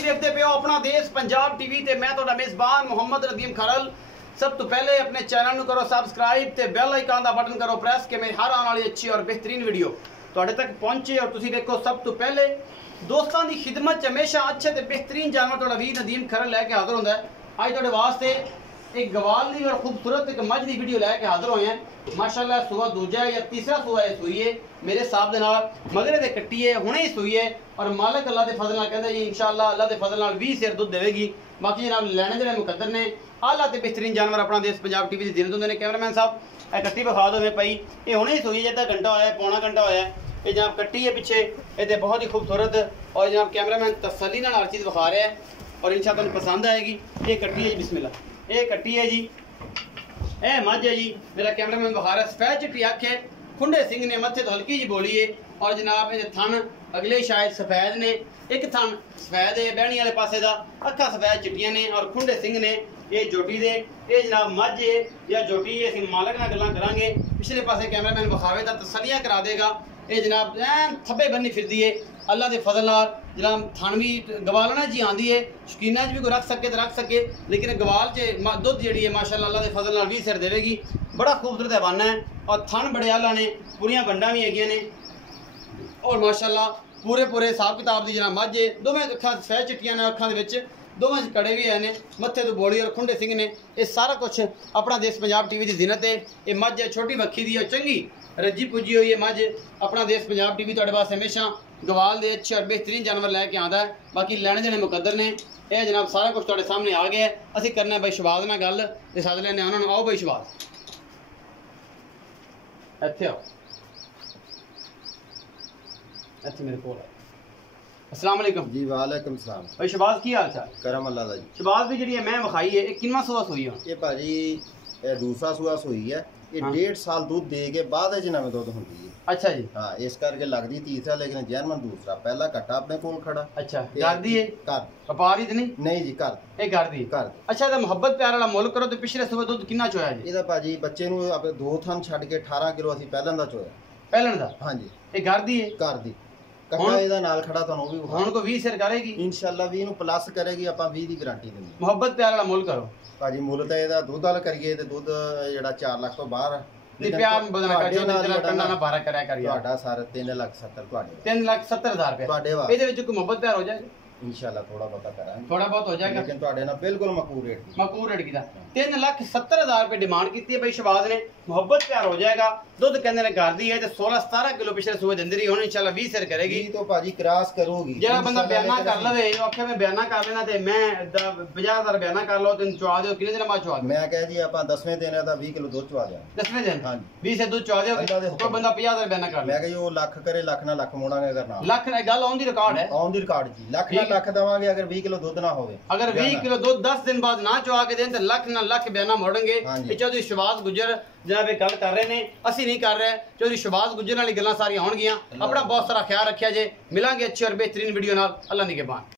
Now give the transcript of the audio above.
तुसीं देखदे पे हो अपना देश पंजाब टीवी ते मैं तुहाडा मेज़बान मोहम्मद नदीम खरल। सब तो पहले अपने चैनल नूं करो सबसक्राइब ते बेल आइकन दा बटन करो प्रेस कि मेरी हर आने वाली अच्छी और बेहतरीन वीडियो तुहाडे तक पहुंचे और तुसीं देखो। सब तो पहले दोस्तों की खिदमत हमेशा अच्छे ते बेहतरीन जानवर तुहाडा वीर नदीम खरल लैके हाजिर होंदा है। अज तुहाडे वास्ते एक गवाल दी और खूबसूरत एक मझ दी वीडियो लैके हाजिर होए हैं। माशाअल्लाह सुआ दूजा या तीसरा सुआ है सुई है मेरे हिसाब दे नाल मगरे दे कट्टी है हुणे ही सुई है और मालिक अल्लाह दे फजल नाल कहंदा जी इंशाअल्लाह अल्लाह दे फजल नाल 20 सिर दूध देवेगी। बाकी जनाब लैने जेहड़े मुकद्दर ने आला ते बेहतरीन जानवर अपना देश पंजाब टीवी दी जिन्नत होंदे ने। कैमरामैन साहब ए कट्टी विखा दो मैं पई ये हुणे ही सुई है अद्धा घंटा होया पौना घंटा होया ये जनाब कट्टी है पिछे ये बहुत ही खूबसूरत और जनाब कैमरामैन तसल्ली नाल हर चीज़ विखा रहा है और इंशाअल्लाह तुहानूं पसंद आएगी। ये कट्टी है जी बिस्मिल्लाह ये कट्टी है जी ए मझ है जी मेरा कैमरामैन विखा रहा है। सफेद चिट्टी अख है खुंडे सिंह ने मत्थे तो हल्की जी बोली है और जनाब ये थन अगले शायद सफेद ने एक थन सफेद है बैणी वाले पासे का अखा सफेद चिट्टियां ने और खुंडे सिंह ने ये जोटी दे ये जनाब मझ है या जोटी है असीं मालक नाल गल्लां करांगे। पिछले पासे कैमरामैन विखावे दा तसल्लियां करा देगा। ये जनाब ऐन थब्बे बन्नी फिरदी है अल्लाह के फजल नाल जनाब थन भी गवालना जी आंदी है शौकीना च भी कोई रख सके तो रख सके लेकिन गवाल च दुध जी है माशाअल्लाह अल्लाह के फजल नाल 20 सिर देवेगी। बड़ा खूबसूरत हवाना है और थन बड़े आला ने पूरियां बंडा भी हैगियां ने और माशाअल्लाह पूरे पूरे हिसाब किताब की जनाब मझ है दोवें अखां सफेद चिट्टियां ने अखां दे विच दोवें कड़े भी है मत्थे तो बोली और खुंडे सिंह ने ये सारा कुछ अपना देश पंजाब टीवी की जिन्नत है। ये मझ है छोटी बखी दी है चंगी रजी पुजी हुई है मझ अपना देश पंजाब टीवी तुहाडे पास हमेशा गवाल दे अच्छे और बेहतरीन जानवर लैके आंदा है। बाकी लैने देने मुकद्दर ने यह जनाब सारा कुछ तुहाडे सामने आ गया है। असीं करना भाई शहबाज नाल गल ते सद लैने उन्हां नूं आओ भाई शहबाज इत्थे आओ इत्थे मेरे कोल अस्सलाम वालेकुम जी। वालेकुम सलाम भाई शहबाज की हाल चाल करम अल्लाह दा जी। शहबाज भी जी मैं विखाई है किन्ना सुआ सुई है ये भाजी दूसरा सुआ सुई है ये 1.5 साल दूध दे के बाद नवें दुध होंदी है। अच्छा जी हाँ इस करके लगदी तीसरा लेकिन जर्मन दूसरा पहला कट्टा अपने कोल खड़ा। अच्छा घर दी है घर व्यापारी तो नहीं नहीं जी घर ये घर दी घर। अच्छा तो मोहब्बत प्यार वाला मुल करो तो पिछले सुबह दुध कितना चोया जी ਇਹਦਾ ਭਾਜੀ ਬੱਚੇ ਨੂੰ ਆਪਣੇ 2 ਥਣ ਛੱਡ ਕੇ 18 ਕਿਲੋ ਅਸੀਂ ਪਹਿਲਾਂ ਦਾ ਚੋਇਆ पहलन दा ਹਾਂਜੀ ये घर दी है ਘਰ ਦੀ ਕੱਟਾ ਇਹਦਾ ਨਾਲ ਖੜਾ ਤੁਹਾਨੂੰ ਉਹ ਵੀ हुण को 20 सिर करेगी ਇਨਸ਼ਾਅੱਲਾ 20 ਨੂੰ ਪਲੱਸ ਕਰੇਗੀ ਆਪਾਂ 20 ਦੀ ਗਾਰੰਟੀ ਦਿੰਦੇ मोहब्बत प्यार वाला मुल करो ਭਾਜੀ ਮੁੱਲ ਤਾਂ ਇਹਦਾ ਦੁੱਧ ਵਾਲ ਕਰੀਏ ਤੇ ਦੁੱਧ ਜਿਹੜਾ 4 ਲੱਖ ਤੋਂ ਬਾਹਰ नहीं प्यार बदना कर जो तेरा कंना ना बारा करया कर यार ਤੁਹਾਡਾ ਸਾਰਾ 3,70,000 ਤੁਹਾਡੇ 3,70,000 रुपए ਤੁਹਾਡੇ ਵਾ ਇਹਦੇ ਵਿੱਚ ਕੋਈ ਮੁਹੱਬਤ ਪਿਆਰ ਹੋ ਜਾਏਗਾ इंशाल्लाह थोड़ा बहुत कराएंगे थोड़ा बहुत हो जाएगा लेकिन ਤੁਹਾਡੇ ਨਾਲ बिल्कुल मकूर रेट मकूर रेट कीता 3,70,000 रुपए डिमांड की है भाई शहबाज ने। मोहब्बत प्यार हो जाएगा दुध कहने ने घर दी है 16-17 किलो पिछले सुबह दिन ही हुन इंशाल्लाह 20 सिर करेगी तो भाजी क्रॉस करोगी जेड़ा बंदा बयाना कर लवे जो आखे मैं बयाना कर लेना ते मैं 50,000 बयाना कर लो तेन चुआ दियो कितने दिन बाद चुआ मैं कह जी ਆਪਾਂ 10वें दिन ਦਾ 20 किलो दूध चुआ दिया 10वें दिन हां 20 से दूध चुआ दियो कोई बंदा 50,000 बयाना कर ले मैं कह जो ਲੱਖ करे ਲੱਖ ਨਾਲ ਲੱਖ ਮੋੜਾਂਗੇ ਅਗਰ ਨਾ ਲੱਖ ਨਾਲ ਗੱਲ ਆਉਣ ਦੀ ਰਿਕਾਰਡ ਹੈ ਆਉਣ ਦੀ ਰਿਕਾਰਡ ਜੀ ਲੱਖ ਨਾਲ ਲੱਖ ਦਵਾਂਗੇ अगर 20 किलो दूध ना होवे अगर 20 किलो दूध 10 दिन बाद ना चुआ के दें तो ਲੱਖ ਨਾਲ ਲੱਖ बयाना मोड़ेंगे। ये चौधरी शहबाज गुजर जनाब गल कर रहे हैं असि नहीं कर रहे चौधरी शहबाज गुजर वाली गल्लां सारियां होणगियां। अपना बहुत सारा ख्याल रखिया जे मिलांगे अच्छी और बेहतरीन वीडियो नाल अल्लाह निगहबान।